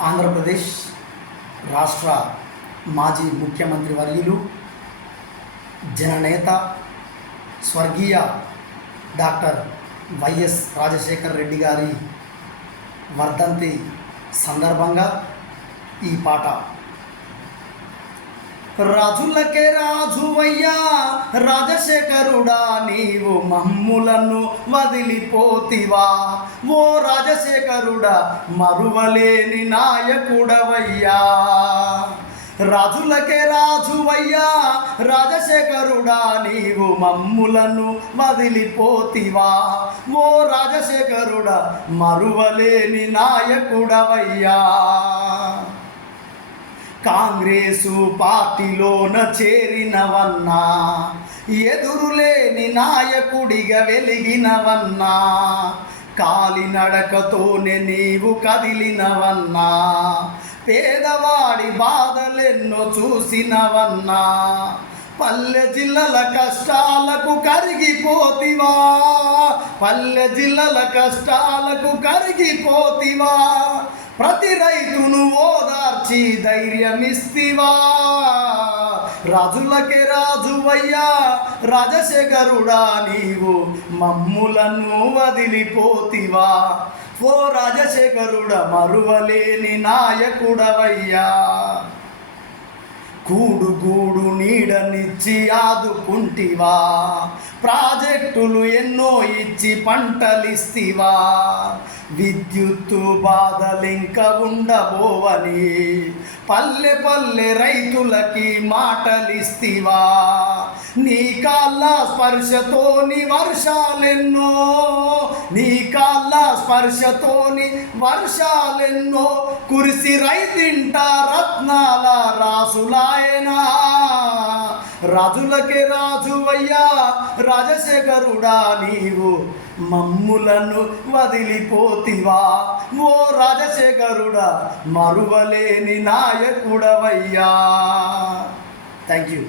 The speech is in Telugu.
ఆంధ్రప్రదేశ్ రాష్ట్ర మాజీ ముఖ్యమంత్రి వర్యులు జననేత స్వర్గీయ డాక్టర్ వైఎస్ రాజశేఖర్ రెడ్డి గారి వర్ధంతి సందర్భంగా ఈ పాట. రాజులకే రాజువయ్యా రాజశేఖరుడా నీవు మమ్ములను వదిలిపోతివా. ఓ రాజశేఖరుడా మరువలేని నాయకుడవయ్యా. రాజులకే రాజువయ్యా రాజశేఖరుడా నీవు మమ్ములను వదిలిపోతివా. ఓ రాజశేఖరుడా మరువలేని నాయకుడవయ్యా. కాంగ్రెసు పార్టీలోన చేరినవన్నా ఎదురులేని నాయకుడిగా వెలిగినవన్నా కాలినడకతోనే నీవు కదిలినవన్నా పేదవాడి బాధలెన్నో చూసినవన్నా పల్లె జిల్లల కష్టాలకు కరిగిపోతివా పల్లె జిల్లల కష్టాలకు కరిగిపోతివా ప్రతి రైతును ఓదార్చి ధైర్యమిస్తివా. రాజులకే రాజువయ్యా రాజశేఖరుడా నీవు మమ్ములను వదిలిపోతివా. ఓ రాజశేఖరుడ మరువలేని నాయకుడవయ్యా. కూడుగూడు నీడనిచ్చి ఆదుకుంటివా? ప్రాజెక్టులు ఎన్నో ఇచ్చి పంటలిస్తివా? విద్యుత్తు బాధలింక ఉండబోవని పల్లె పల్లె రైతులకి మాటలిస్తివా? నీ కాళ్ళ స్పర్శతోని వర్షాలెన్నో? నీ కాళ్ళ స్పర్శతోని వర్షాలెన్నో? కురిసి రైతింట రత్నాల రాసులాయనా? రాజులకే రాజువయ్యా రాజశేఖరుడా నీవు. మమ్ములను వదిలిపోతివా. ఓ రాజశేఖరుడా మరువలేని నాయకుడవయ్యా. Thank you